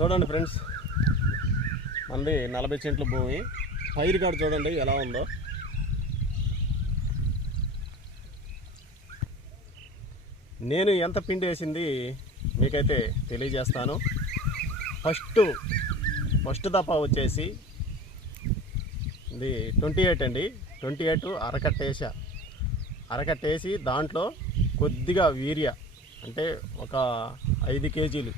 చూడండి ఫ్రెండ్స్. మనది నలభై సెంట్ల భూమి. పైరు కాడ చూడండి ఎలా ఉందో. నేను ఎంత పిండి వేసింది మీకైతే తెలియజేస్తాను. ఫస్ట్ ఫస్ట్ దఫా వచ్చేసి ఇది ట్వంటీ ఎయిట్ అండి. ట్వంటీ ఎయిట్ అరకట్ట అరకట్టేసి అరకట్ట దాంట్లో కొద్దిగా వీర్య అంటే ఒక ఐదు కేజీలు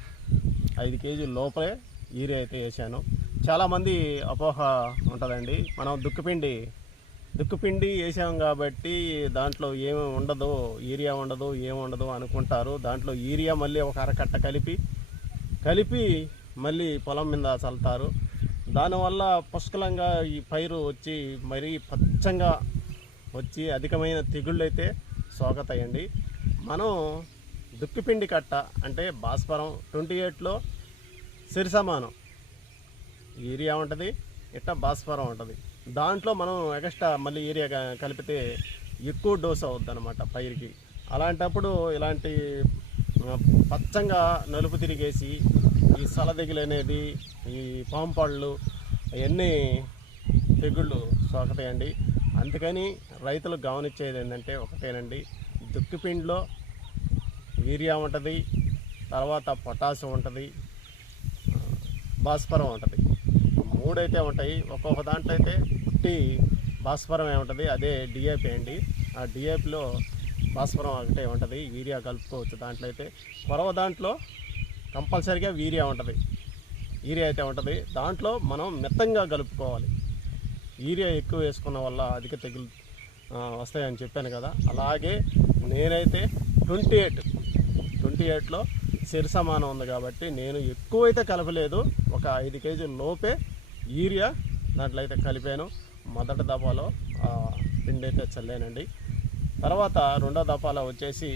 ఐదు కేజీల లోపలే యూరియా అయితే వేసాను. చాలామంది అపోహ ఉంటుందండి. మనం దుక్కుపిండి దుక్కుపిండి వేసాం కాబట్టి దాంట్లో ఏమి ఉండదు యూరియా ఉండదు ఏమి ఉండదు అనుకుంటారు. దాంట్లో యూరియా మళ్ళీ ఒక అరకట్ట కలిపి కలిపి మళ్ళీ పొలం మీద చల్లుతారు. దానివల్ల పుష్కలంగా ఈ పైరు వచ్చి మరీ పచ్చంగా వచ్చి అధికమైన తెగుళ్ళు అయితే సోకతాయండి. మనం దుక్కిపిండి కట్ట అంటే భాస్వరం ట్వంటీ ఎయిట్లో సిరిసమానం. ఏరియా ఉంటుంది ఇట్ట భాస్వరం ఉంటుంది. దాంట్లో మనం ఎక్స్ట్రా మళ్ళీ ఏరియా కలిపితే ఎక్కువ డోస్ అవుద్ది అనమాట పైరుకి. అలాంటప్పుడు ఇలాంటి పచ్చంగా నలుపు తిరిగేసి ఈ సలదిగులు అనేది ఈ పాంపళ్ళు అవన్నీ తెగుళ్ళు సోకతాయండి. అందుకని రైతులు గమనించేది ఏంటంటే ఒకటేనండి దుక్కిపిండిలో యూరియా ఉంటుంది తర్వాత పొటాషియం ఉంటుంది భాస్వరం ఉంటుంది. మూడైతే ఉంటాయి. ఒక్కొక్క దాంట్లో అయితే పుట్టి భాస్వరం ఉంటుంది. అదే డిఏపి అండి. ఆ డిఏపిలో భాస్వరం ఒకటే ఉంటుంది. యూరియా కలుపుకోవచ్చు దాంట్లో అయితే. పొరవ దాంట్లో కంపల్సరీగా యూరియా ఉంటుంది. యూరియా అయితే ఉంటుంది. దాంట్లో మనం మెత్తంగా కలుపుకోవాలి. యూరియా ఎక్కువ వేసుకున్న వల్ల అధిక తెగులు వస్తాయని చెప్పాను కదా. అలాగే నేనైతే ట్వంటీ ఎయిట్ ట్వంటీ ఎయిట్లో సమానం ఉంది కాబట్టి నేను ఎక్కువైతే కలపలేదు. ఒక ఐదు కేజీల లోపే యూరియా దాంట్లో అయితే కలిపాను. మొదటి దఫాలో పిండి అయితే చల్లానండి. తర్వాత రెండో దఫాలో వచ్చేసి